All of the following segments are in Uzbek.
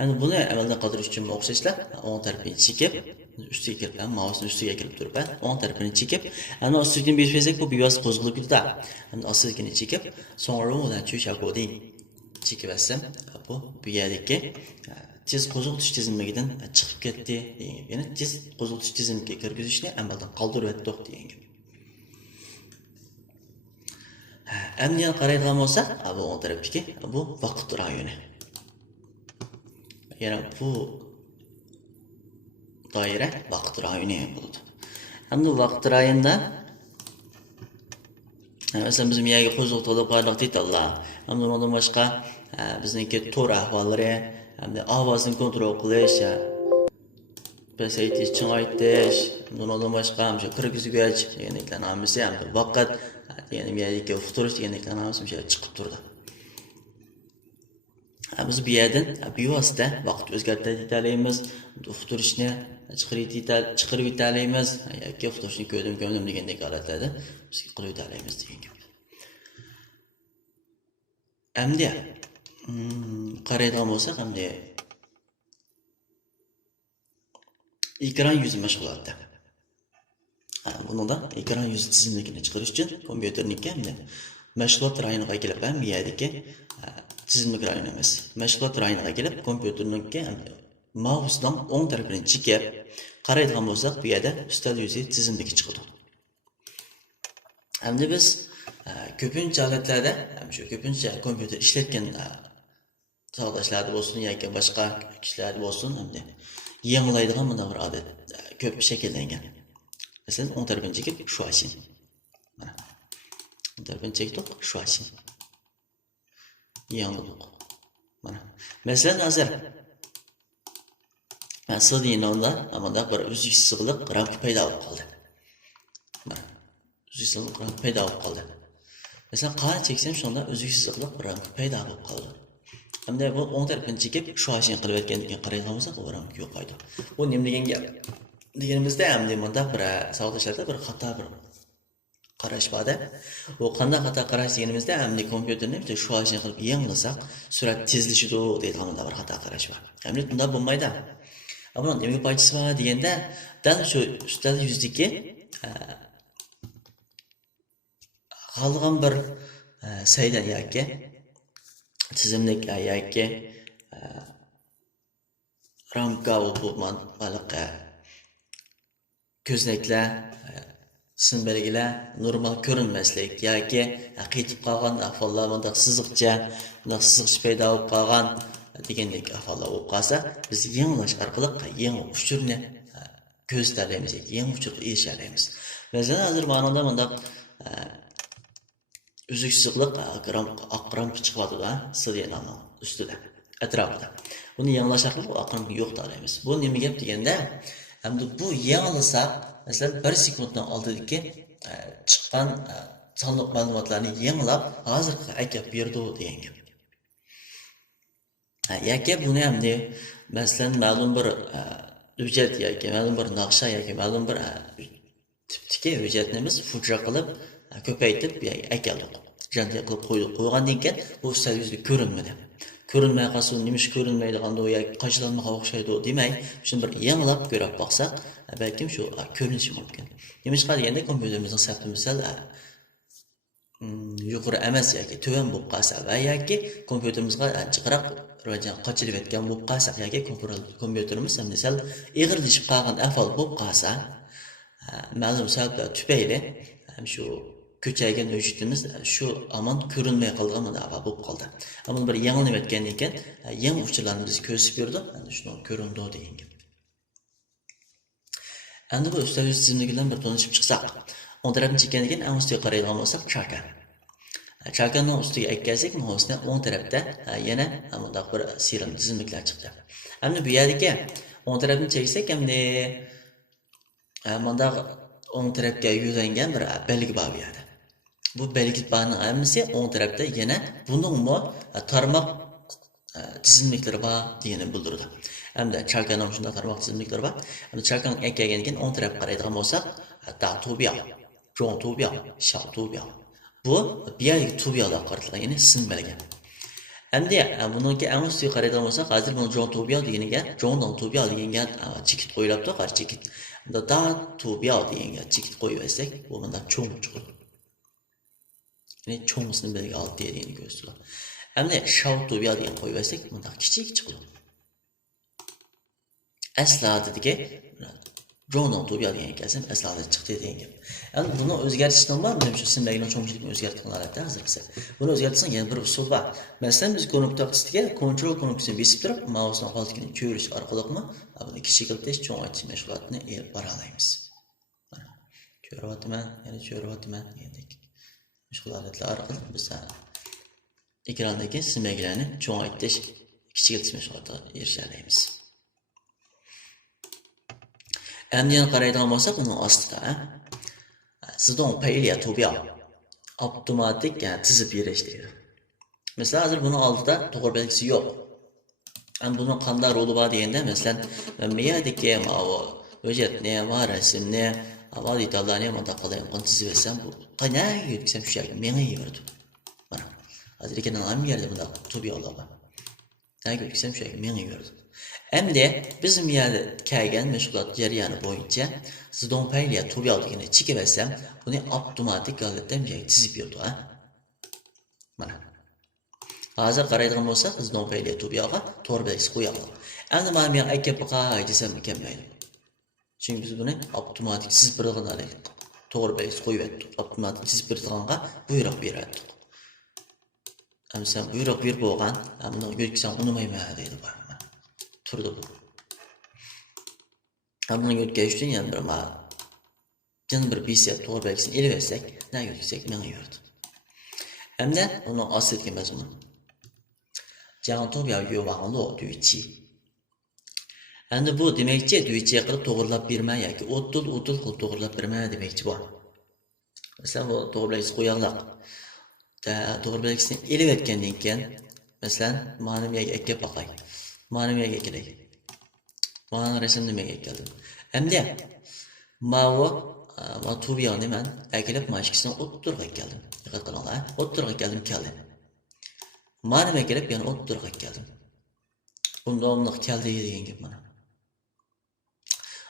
Yani buni amalda qildirish uchun o'xshashlar o'ng tarafini chekib, ustiga kirib, mouse'ni ustiga kirib turib, o'ng tarafini chekib, ana ustidan besib bu bevosita qo'zg'alib ketadi. Endi ostigini chekib, so'ngra undan cho'shaqoding chekib olsam, bu yerdagi tez qo'zg'atish tizimidan chiqib ketdi degan. Ya'ni tez qo'zg'atish tizimiga kirgizishni amaldan qoldirib o'tdik degan gap. Endi qaraydigan bo'lsak, bu o'ng tarafdagi bu vaqt rayoni. Yana bu doira vaqt rayoni bo'ladi. Endi vaqt rayonida masalan biz miyaga qo'zg'atib qo'ydik deydilar. Endi undan boshqa bizniki to'r ahvollari, hamda ovozni kontrol qilish, pasaytish, chingaytish, undan boshqa hamda kirgizgach deganliklarni hammasi hamda vaqt, ya'ni miyaga futurish deganliklarni hammasi chiqib turdi. Biz bu yerdan bevosita vaqt o'zgartirib olamiz, futurishni chiqarib olamiz, yoki futurishni ko'rdim degandek holatlarda biz qilib olamiz degan gap. Endi qaraydigan bo'lsak, endi ekran yuzi mashg'uloti. Bunda ekran yuzi tizimligini chiqarish uchun kompyuterniki hamda mashg'ulot rayoniga kelib ham miyadagi tizimlik rayoni emas. Mashg'ulot rayoniga kelib kompyuterniki mouse'dan o'ng tarafini chekib qaraydigan bo'lsak, bu yerda ustal yuzi tizimligi chiqadi. Endi biz ko'pincha holatlarda, shu ko'pincha kompyuter ishlatgan savodoshlarda bo'lsin yoki boshqa kishilarda bo'lsin, hamda yanglaydigan bunda bir odat ko'p shakllangan. Masalan, o'ng tarafini chekib shu ashin. Mana. O'ng tarafini chekdik, shu ashin. Yangladik. Mana. Masalan, hozir Sodiynonda amanda bir uzluksizlik ramka paydo bo'lib qoldi. Mana. Uzluksizlik ramka paydo bo'lib qoldi. Masalan, qara cheksam shunda uzluksizlik ramka paydo bo'lib qoldi. Hamda bu o'ng tarafini chekib shu ashin qilib o'tgandan qaraydigan bo'lsak, bu ramka yo'qaydi. Bu nima degan gap? Deganimizda hamda bunda bir savodashlarda bir xato bir qarash bor. Bu qanday xato qarash deganimizda hamda kompyuterni bitta shu ashin qilib yanglasak, surat tezlashidi deydigan bir xato qarash bor. Hamda bunda bo'lmaydi. Ammo nimaga foydasi bor deganda, dal shu ustal yuzdagi qolgan bir saydan yoki tizimlik yoki ramka bo'lgan baliqqa ko'znaklar, sinbelgilar normal ko'rinmaslik yoki qetib qolgan ahvollar, bunda siziqcha paydo bo'lib qolgan degandek ahvollar bo'lib qolsa, biz yanglash orqali yangi uchurni ko'zlaymiz, yangi uchurga erishamiz. Masalan, hozir ma'noda bunda uzluksizlik aqram chiqyapti-da, Sodiynonning ustida, atrofida. Buni yanglash orqali aqramni yo'qotamiz. Bu nima gap deganda, hamda bu yanglasak, masalan, 1 sekunddan oldingi chiqqan sonliq ma'lumotlarni yanglab, hozirgi akab berdi degan gap. Yoki buni hamda masalan, ma'lum bir hujjat yoki ma'lum bir naqsha yoki ma'lum bir tipdagi hujjatni biz hujja qilib ko'paytirib akaldik. Jantiy qilib qo'ygandan keyin bu saviyada ko'rinmadi. Ko'rinmay qolsa, nimish ko'rinmaydiganda yoki qochlanmaga o'xshaydi demay, shuni bir yanglab ko'rib boqsak, balkim shu ko'rinishi mumkin. Nimishqa deganda kompyuterimizning safti misol yuqori emas yoki tuvan bo'lib qolsa va yoki kompyuterimizga jiqroq rivojlanib qochilib ketgan bo'lib qolsa yoki kompyuterimiz misol eg'irlashib qolgan ahvol bo'lib qolsa, ma'lum sabablar tufayli shu ko'chaygan vujudimiz shu amon ko'rinmay qolgan ahvol bo'lib qoldi. Ammo bir yangilanib o'tgandan keyin yangi uchurlarni biz ko'rsatib berdi, ana shuni ko'rindi degan gap. Endi bu ustal yuz tizimligidan bir tanishib chiqsak, o'ng tarafni chekkandan keyin ang ustiga qaraydigan bo'lsak, chakan. Chakanning ustiga aytgansak, mouse'ning o'ng tarafda yana bundoq bir serum tizimliklar chiqdi. Endi bu yerdagi o'ng tarafni cheksak, endi bundoq o'ng tarafga yo'llangan bir belgi bor bu yerda. Bu belgi barning hammasi o'ng tarafda yana buningmi tarmoq tizimliklari bor deganini bildirdi. Hamda chakanning shunday tarmoq tizimliklari bor. Hamda chakanning ekkagan keyin o'ng tarafga qaraydigan bo'lsak, da tubiya, zhong tubiya, xiao tubiya. Bu biyalik tubiyalar qaratilgan, ya'ni sinbelgan. Endi buningki eng ustiga qaraydigan bo'lsak, hozir buni John Tubiao deganiga, Johndan Tubiao deganiga chekit qo'yilibdi, qara chekit. Bunda Da Tubiao deganiga chekit qo'yib bersak, bu bunda cho'ng chiqadi. Ya'ni cho'ngisini birga olib deganini ko'rsatadi. Endi Shao Tubiao degan qo'yib bersak, bunda kichik chiqadi. Asladagi Johndan Tubiao degan ekansan, aslida chiqdi degan gap. Endi buni o'zgartirishdan bor, men shu simlarning cho'ngchilikni o'zgartirgan holatda hozir qilsa. Buni o'zgartirsang yana bir usul bor. Masalan, biz ko'niktoqchisiga control ko'nikchasini besib turib, mousening qoldigini ko'rish orqali buni kichikiltirish, cho'ngaytirish mashg'ulotini olib bora olamiz. Mana ko'ryapman, yana ko'ryapman degandek. Mashg'ulotlar orqali biz ekrandagi simlarni cho'ngaytirish, kichikiltirish mashg'ulotiga erisha olamiz. Endi yana qaraydigan bo'lsak, uning ostida Zidong Payliya Tubiao avtomatik tizib berish deydi. Masalan, hozir buni oldida to'g'ri belgisi yo'q. Endi buni qanday roli bor deganda, masalan, men yerdagi hujjatni va rasmni, va detallarni mana qilib tizib etsam, bu qanday yuksam shu yerga menga yuradi. Mana. Hozir ekan ham yerda bunda Tubiaolar bor. Qanday yuksam shu yerga menga yuradi. Endi bizim yerda kelgan mashg'ulot jarayoni bo'yicha Zidong Payliya Tubiao deganni chekib olsam, buni avtomatik holatda tizib berdi, Mana. Hozir qaraydigan bo'lsak, Zidong Payliya Tubiaoga to'g'ri belgisi qo'yamiz. Endi men men aytib qo'y desam ekanmaydi. Chunki biz buni avtomatik chizib berganlar to'g'ri belgisi qo'yib etdik. Avtomatik chizib berganga buyruq beradi. Endi sen buyruq berib bo'lgan, buni yo'tkizsam unamayman deydi bor. Turdi bu. Buni yo'tkazish uchun yana bir bisiyat to'g'ri belgisini elib olsak, nima yo'tkazsak, menga yuradi. Hamda uni ostidagi mazmun. Jiang Tubiao yuan lo duiqi. Endi bu demakchi, duiqi qilib to'g'rilab bermay yoki o'ttil qilib to'g'rilab bermay demakchi bor. Masalan, bu to'g'ri belgisi qo'yganlar. To'g'ri belgisini elib etgandan keyin, masalan, mana bu yerga ekib boqay. Mana bu yerga kelay. Mana rasmni menga keldi. Endi va Tubiaoni men akilib mashqisini o'ttirib keldim. Diqqat qilinglar, o'ttirib keldim. Mana men kelib yana o'ttirib keldim. Bunda omliq keldi degan gap mana.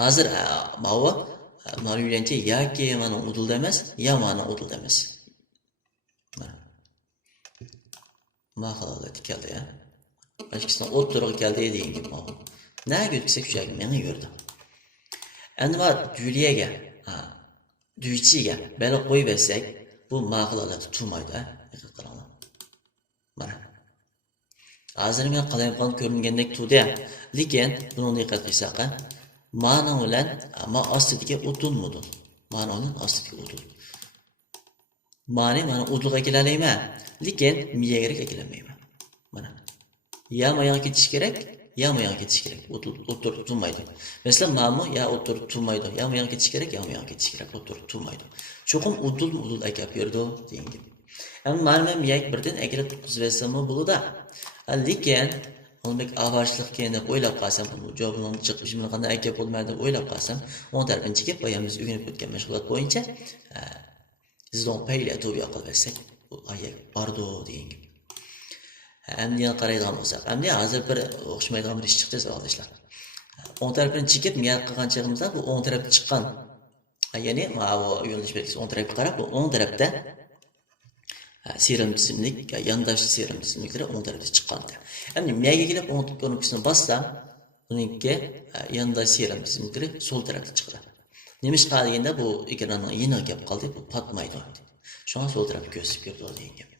Hozir mana uylanchi yoki mana udulda emas, yo mana udulda emas. Mana. Mahallada keldi, Mashqisini o'ttirib keldi degan gap mana. Nima yo'tkazsak shu yerga menga yurdi. Endi va Juliyaga, Duichiga baliq qo'yib bersak, bu ma'qulotda turmaydi, diqqat qilinglar. Mana. Hozir men qalayotgan ko'ringandek turdi, lekin buni diqqat qilsak, ma'no bilan ostidagi o'tin-mudul. Ma'no bilan ostidagi o'tin. Mana o'tilga kelalayman, lekin miyaga kelmayman. Mana. Yama-yana ketish kerak. Yama-yana ketish kerak. O'tirib turmaydi. Masalan, ma'mu ya o'tirib turmaydi. Yama-yana ketish kerak, yama-yana ketish kerak, o'tirib turmaydi. Cho'qim udul akab berdi degan gap. Endi men miyak birdan akilib qizvetsam bo'ladi. Lekin undek avashliq keyin deb o'ylab qolsam, bu javobni chiqish bilan qanday akab bo'lmaydi deb o'ylab qolsam, o'n tarafini chekib qo'yamiz o'rganib o'tgan mashg'ulot bo'yicha Zidong Payliya Tubiao qilib bersak, bu ayak bordo degan gap. Endi yana qaraydigan bo'lsak, endi hozir bir o'xshamaydigan bir ish chiqdi sizlar. O'ng tarafini chekib miyat qilgan chog'imizda bu o'ng tarafga chiqqan. Ya'ni bu yo'nalish belgisi o'ng tarafga qarab, bu o'ng tarafda serum tizimlik, yandash serum tizimliklari o'ng tarafga chiqqan. Endi miyaga kelib o'ng ko'nikchasini bossam, uningki yandash serum tizimliklari so'l tarafga chiqadi. Nima deganda bu ekranning yeni gap qoldi, bu patmaydi. Shunga so'l tarafga ko'rsatib berdi degan gap.